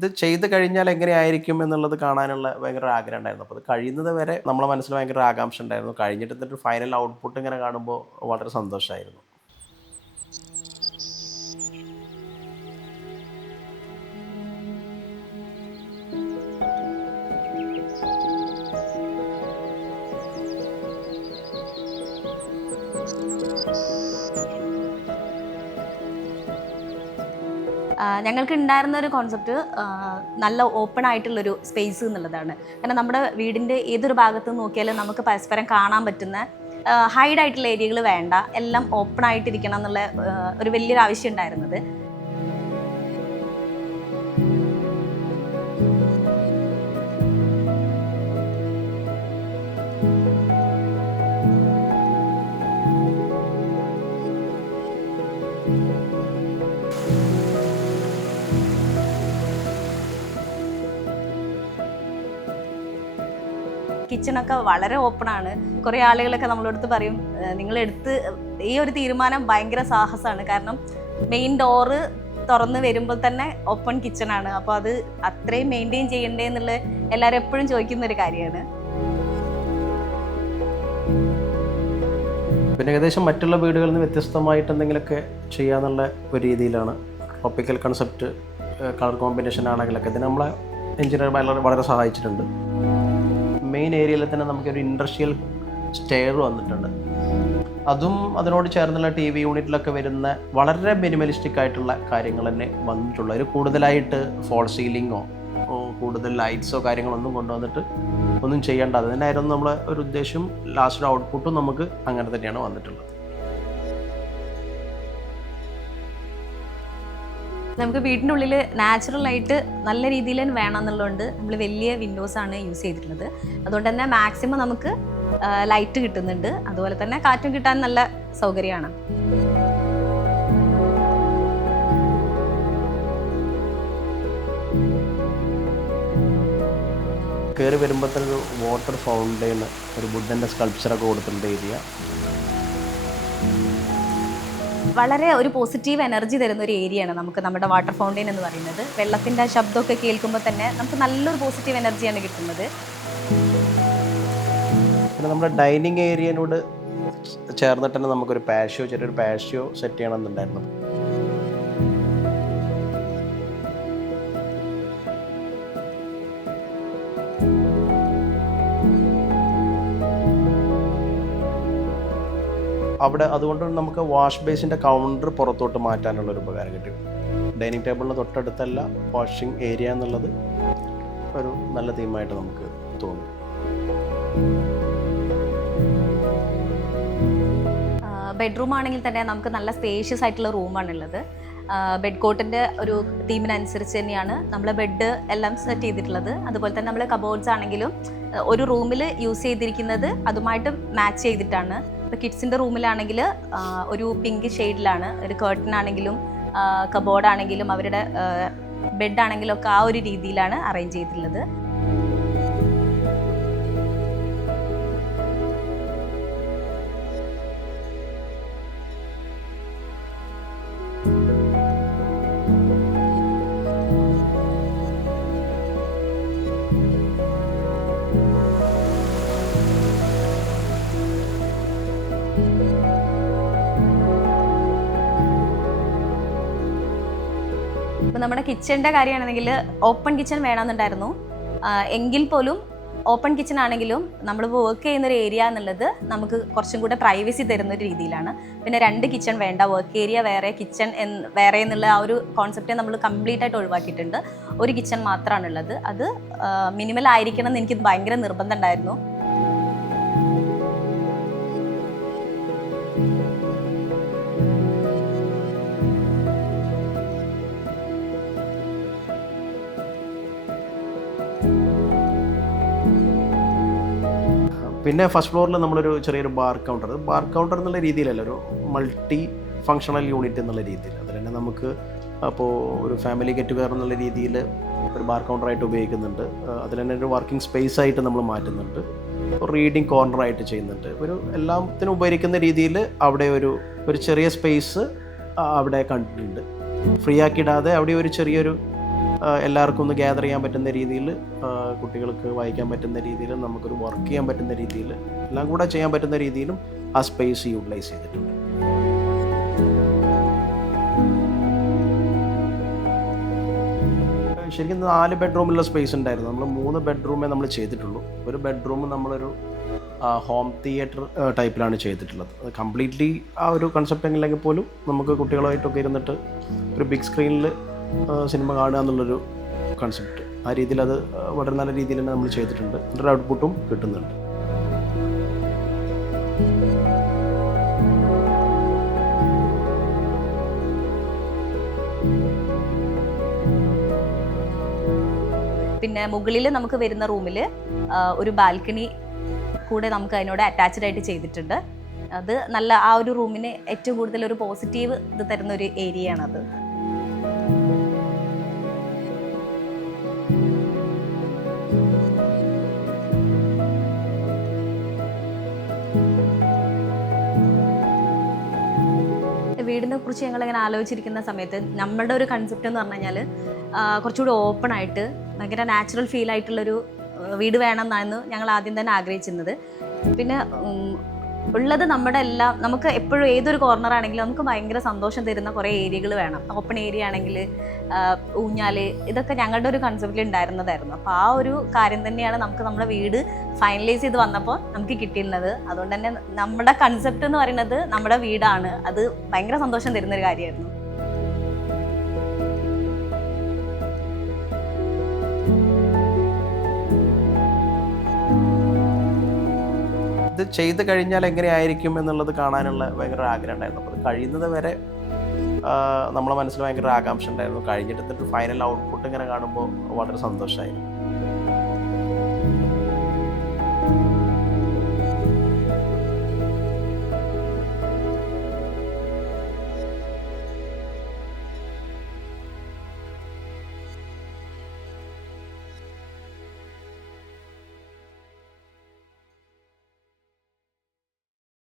ഇത് ചെയ്ത് കഴിഞ്ഞാൽ എങ്ങനെയായിരിക്കും എന്നുള്ളത് കാണാനുള്ള ഭയങ്കര ആഗ്രഹം ഉണ്ടായിരുന്നു. അപ്പോൾ അത് കഴിയുന്നത് വരെ നമ്മളെ മനസ്സിൽ ഭയങ്കര ആകാംക്ഷ ഉണ്ടായിരുന്നു. കഴിഞ്ഞിട്ട് എന്നിട്ട് ഫൈനൽ ഔട്ട്പുട്ട് ഇങ്ങനെ കാണുമ്പോൾ വളരെ സന്തോഷമായിരുന്നു. ഞങ്ങൾക്ക് ഉണ്ടായിരുന്ന ഒരു കോൺസെപ്റ്റ് നല്ല ഓപ്പൺ ആയിട്ടുള്ളൊരു സ്പേസ് എന്നുള്ളതാണ്. കാരണം നമ്മുടെ വീടിൻ്റെ ഏതൊരു ഭാഗത്ത് നോക്കിയാലും നമുക്ക് പരസ്പരം കാണാൻ പറ്റുന്ന ഹൈഡ് ആയിട്ടുള്ള ഏരിയകൾ വേണ്ട, എല്ലാം ഓപ്പൺ ആയിട്ടിരിക്കണം എന്നുള്ള ഒരു വലിയൊരു ആവശ്യം ഉണ്ടായിരുന്നത്. കിച്ചണൊക്കെ വളരെ ഓപ്പണാണ്. കുറേ ആളുകളൊക്കെ നമ്മളടുത്ത് പറയും, നിങ്ങളെടുത്ത് ഈ ഒരു തീരുമാനം ഭയങ്കര സാഹസമാണ്. കാരണം മെയിൻ ഡോറ് തുറന്ന് വരുമ്പോൾ തന്നെ ഓപ്പൺ കിച്ചണാണ്. അപ്പോൾ അത് അത്രയും മെയിൻറ്റെയിൻ ചെയ്യണ്ടേ എന്നുള്ള എല്ലാവരും എപ്പോഴും ചോദിക്കുന്നൊരു കാര്യമാണ്. പിന്നെ ഏകദേശം മറ്റുള്ള വീടുകളിൽ നിന്ന് വ്യത്യസ്തമായിട്ട് എന്തെങ്കിലുമൊക്കെ ചെയ്യാന്നുള്ള ഒരു രീതിയിലാണ്. ട്രോപ്പിക്കൽ കൺസെപ്റ്റ്, കളർ കോമ്പിനേഷൻ ആണെങ്കിലൊക്കെ ഇതിന് നമ്മളെ എഞ്ചിനീയർ വളരെ സഹായിച്ചിട്ടുണ്ട്. മെയിൻ ഏരിയയിൽ തന്നെ നമുക്കൊരു ഇൻഡസ്ട്രിയൽ സ്റ്റെയർ വന്നിട്ടുണ്ട്. അതും അതിനോട് ചേർന്നുള്ള TV യൂണിറ്റിലൊക്കെ വരുന്ന വളരെ മിനിമലിസ്റ്റിക് ആയിട്ടുള്ള കാര്യങ്ങൾ തന്നെ വന്നിട്ടുള്ള ഒരു കൂടുതലായിട്ട് ഫോൾ സീലിങ്ങോ കൂടുതൽ ലൈറ്റ്സോ കാര്യങ്ങളൊന്നും കൊണ്ടുവന്നിട്ട് ഒന്നും ചെയ്യേണ്ട. അത് തന്നെയായിരുന്നു നമ്മളെ ഒരു ഉദ്ദേശം. ലാസ്റ്റ് ഔട്ട്പുട്ടും നമുക്ക് അങ്ങനെ തന്നെയാണ് വന്നിട്ടുള്ളത്. നമുക്ക് വീടിൻ്റെ ഉള്ളിൽ നാച്ചുറലായിട്ട് നല്ല രീതിയിൽ തന്നെ വേണം എന്നുള്ളതുകൊണ്ട് നമ്മൾ വലിയ വിൻഡോസാണ് യൂസ് ചെയ്തിട്ടുള്ളത്. അതുകൊണ്ട് തന്നെ മാക്സിമം നമുക്ക് ലൈറ്റ് കിട്ടുന്നുണ്ട്, അതുപോലെ തന്നെ കാറ്റും കിട്ടാൻ നല്ല സൗകര്യമാണ്. കയറി വരുമ്പോൾ തന്നെ ഒരു വാട്ടർ ഫൗണ്ടെയിൻ, ഒരു ബുദ്ധൻ്റെ സ്കൾപ്ചറൊക്കെ കൊടുത്തിട്ടുണ്ട് ഏരിയ. വളരെ ഒരു പോസിറ്റീവ് എനർജി തരുന്ന ഒരു ഏരിയയാണ് നമുക്ക് നമ്മുടെ വാട്ടർ ഫൗണ്ടെയിൻ എന്ന് പറയുന്നത്. വെള്ളത്തിൻ്റെ ശബ്ദമൊക്കെ കേൾക്കുമ്പോൾ തന്നെ നമുക്ക് നല്ലൊരു പോസിറ്റീവ് എനർജിയാണ് കിട്ടുന്നത്. പിന്നെ നമ്മുടെ ഡൈനിങ് ഏരിയനോട് ചേർന്നിട്ട് തന്നെ നമുക്കൊരു ചെറിയൊരു പാഷ്യോ സെറ്റ് ചെയ്യണമെന്നുണ്ടായിരുന്നു. അവിടെ അതുകൊണ്ട് നമുക്ക് വാഷ് ബേസിൻ്റെ കൗണ്ടർ പുറത്തോട്ട് മാറ്റാനുള്ളൊരു ഉപകാരം കിട്ടി. ഡൈനിങ് ടേബിളിന് തൊട്ടടുത്തല്ല വാഷിംഗ് ഏരിയ എന്നുള്ളത് ഒരു നല്ല തീമായിട്ട് നമുക്ക് തോന്നി. ബെഡ്റൂം ആണെങ്കിൽ തന്നെ നമുക്ക് നല്ല സ്പേഷ്യസ് ആയിട്ടുള്ള റൂമാണുള്ളത്. ബെഡ് കോട്ടിൻ്റെ ഒരു തീമിനനുസരിച്ച് തന്നെയാണ് നമ്മൾ ബെഡ് എല്ലാം സെറ്റ് ചെയ്തിട്ടുള്ളത്. അതുപോലെ തന്നെ നമ്മൾ കബോർഡ്സ് ആണെങ്കിലും ഒരു റൂമിൽ യൂസ് ചെയ്തിരിക്കുന്നത് അതുമായിട്ട് മാച്ച് ചെയ്തിട്ടാണ്. ഇപ്പോൾ കിഡ്സിൻ്റെ റൂമിലാണെങ്കിൽ ഒരു പിങ്ക് ഷെയ്ഡിലാണ് ഒരു കേർട്ടൻ ആണെങ്കിലും കബോർഡാണെങ്കിലും അവരുടെ ബെഡാണെങ്കിലും ഒക്കെ ആ ഒരു രീതിയിലാണ് അറേഞ്ച് ചെയ്തിട്ടുള്ളത്. ഇപ്പോൾ നമ്മുടെ കിച്ചൻ്റെ കാര്യമാണെങ്കിൽ ഓപ്പൺ കിച്ചൺ വേണമെന്നുണ്ടായിരുന്നു. എങ്കിൽ പോലും ഓപ്പൺ കിച്ചൺ ആണെങ്കിലും നമ്മൾ വർക്ക് ചെയ്യുന്നൊരു ഏരിയ എന്നുള്ളത് നമുക്ക് കുറച്ചും കൂടെ പ്രൈവസി തരുന്നൊരു രീതിയിലാണ്. പിന്നെ 2 കിച്ചൺ വേണ്ട, വർക്ക് ഏരിയ വേറെ, കിച്ചൺ വേറെ എന്നുള്ള ആ ഒരു കോൺസെപ്റ്റ് നമ്മൾ കംപ്ലീറ്റ് ആയിട്ട് ഒഴിവാക്കിയിട്ടുണ്ട്. ഒരു കിച്ചൺ മാത്രമാണുള്ളത്. അത് മിനിമൽ ആയിരിക്കണം എന്ന് എനിക്ക് ഭയങ്കര നിർബന്ധം ഉണ്ടായിരുന്നു. പിന്നെ ഫസ്റ്റ് ഫ്ലോറിൽ നമ്മളൊരു ചെറിയൊരു ബാർ കൗണ്ടർ എന്നുള്ള രീതിയിലല്ല, ഒരു മൾട്ടി ഫങ്ഷണൽ യൂണിറ്റ് എന്നുള്ള രീതിയിൽ. അതിൽ തന്നെ നമുക്ക് അപ്പോൾ ഒരു ഫാമിലി ഗെറ്റ് ടുഗദർ എന്നുള്ള രീതിയിൽ ഒരു ബാർ കൗണ്ടറായിട്ട് ഉപയോഗിക്കുന്നുണ്ട്. അതിൽ തന്നെ ഒരു വർക്കിംഗ് സ്പേസ് ആയിട്ട് നമ്മൾ മാറ്റുന്നുണ്ട്. റീഡിങ് കോർണറായിട്ട് ചെയ്യുന്നുണ്ട്. ഒരു എല്ലാത്തിനും ഉപകരിക്കുന്ന രീതിയിൽ അവിടെ ഒരു ചെറിയ സ്പേസ് അവിടെ കണ്ടിട്ടുണ്ട്. ഫ്രീ ആക്കിയിടാതെ അവിടെ ഒരു ചെറിയൊരു എല്ലാവർക്കും ഒന്ന് ഗ്യാദർ ചെയ്യാൻ പറ്റുന്ന രീതിയിൽ, കുട്ടികൾക്ക് വായിക്കാൻ പറ്റുന്ന രീതിയിൽ, നമുക്കൊരു വർക്ക് ചെയ്യാൻ പറ്റുന്ന രീതിയിൽ, എല്ലാം കൂടെ ചെയ്യാൻ പറ്റുന്ന രീതിയിലും ആ സ്പേസ് യൂട്ടിലൈസ് ചെയ്തിട്ടുണ്ട്. ശരിക്കും 4 ബെഡ്റൂമുള്ള സ്പേസ് ഉണ്ടായിരുന്നു. നമ്മൾ 3 ബെഡ്റൂമേ നമ്മൾ ചെയ്തിട്ടുള്ളൂ. ഒരു ബെഡ്റൂം നമ്മളൊരു ഹോം തിയേറ്റർ ടൈപ്പിലാണ് ചെയ്തിട്ടുള്ളത്. അത് കംപ്ലീറ്റ്ലി ആ ഒരു കൺസെപ്റ്റ് എങ്കിലെങ്കിൽ പോലും നമുക്ക് കുട്ടികളുമായിട്ടൊക്കെ ഇരുന്നിട്ട് ഒരു ബിഗ് സ്ക്രീനിൽ സിനിമ കാണുക എന്നുള്ളൊരു കൺസെപ്റ്റ്, ആ രീതിയിൽ അത് വളരെ നല്ല രീതിയിൽ തന്നെ നമ്മൾ ചെയ്തിട്ടുണ്ട്. ഒരു ഔട്ട്പുട്ടും കിട്ടുന്നുണ്ട്. പിന്നെ മുകളിൽ നമുക്ക് വരുന്ന റൂമിൽ ഒരു ബാൽക്കണി കൂടെ നമുക്ക് അതിനോട് അറ്റാച്ച്ഡ് ആയിട്ട് ചെയ്തിട്ടുണ്ട്. അത് നല്ല ആ ഒരു റൂമിന് ഏറ്റവും കൂടുതൽ ഒരു പോസിറ്റീവ് ഇത് തരുന്ന ഒരു ഏരിയ ആണത്. വീടിനെ കുറിച്ച് ഞങ്ങളിങ്ങനെ ആലോചിച്ചിരിക്കുന്ന സമയത്ത് നമ്മളുടെ ഒരു കൺസെപ്റ്റ് എന്ന് പറഞ്ഞു കഴിഞ്ഞാൽ കുറച്ചുകൂടി ഓപ്പൺ ആയിട്ട് ഭയങ്കര നാച്ചുറൽ ഫീൽ ആയിട്ടുള്ളൊരു വീട് വേണം എന്നായിരുന്നു ഞങ്ങൾ ആദ്യം തന്നെ ആഗ്രഹിച്ചിരുന്നത്. പിന്നെ ഉള്ളത് നമ്മുടെ എല്ലാം, നമുക്ക് എപ്പോഴും ഏതൊരു കോർണർ ആണെങ്കിലും നമുക്ക് ഭയങ്കര സന്തോഷം തരുന്ന കുറേ ഏരിയകൾ വേണം. ഓപ്പൺ ഏരിയ ആണെങ്കിൽ ഊഞ്ഞാല്, ഇതൊക്കെ ഞങ്ങളുടെ ഒരു കൺസെപ്റ്റിൽ ഉണ്ടായിരുന്നതായിരുന്നു. അപ്പോൾ ആ ഒരു കാര്യം തന്നെയാണ് നമുക്ക് നമ്മുടെ വീട് ഫൈനലൈസ് ചെയ്ത് വന്നപ്പോൾ നമുക്ക് കിട്ടിയിരുന്നത്. അതുകൊണ്ട് തന്നെ നമ്മുടെ കൺസെപ്റ്റ് എന്ന് പറയുന്നത് നമ്മുടെ വീടാണ്. അത് ഭയങ്കര സന്തോഷം തരുന്നൊരു കാര്യമായിരുന്നു. ഇത് ചെയ്ത് കഴിഞ്ഞാൽ എങ്ങനെയായിരിക്കും എന്നുള്ളത് കാണാനുള്ള ഭയങ്കര ആഗ്രഹം ഉണ്ടായിരുന്നു. അപ്പോൾ അത് കഴിയുന്നത് വരെ നമ്മളെ മനസ്സിൽ ഭയങ്കര ആകാംക്ഷ ഉണ്ടായിരുന്നു. കഴിഞ്ഞിട്ട് ഫൈനൽ ഔട്ട്പുട്ട് ഇങ്ങനെ കാണുമ്പോൾ വളരെ സന്തോഷമായിരുന്നു.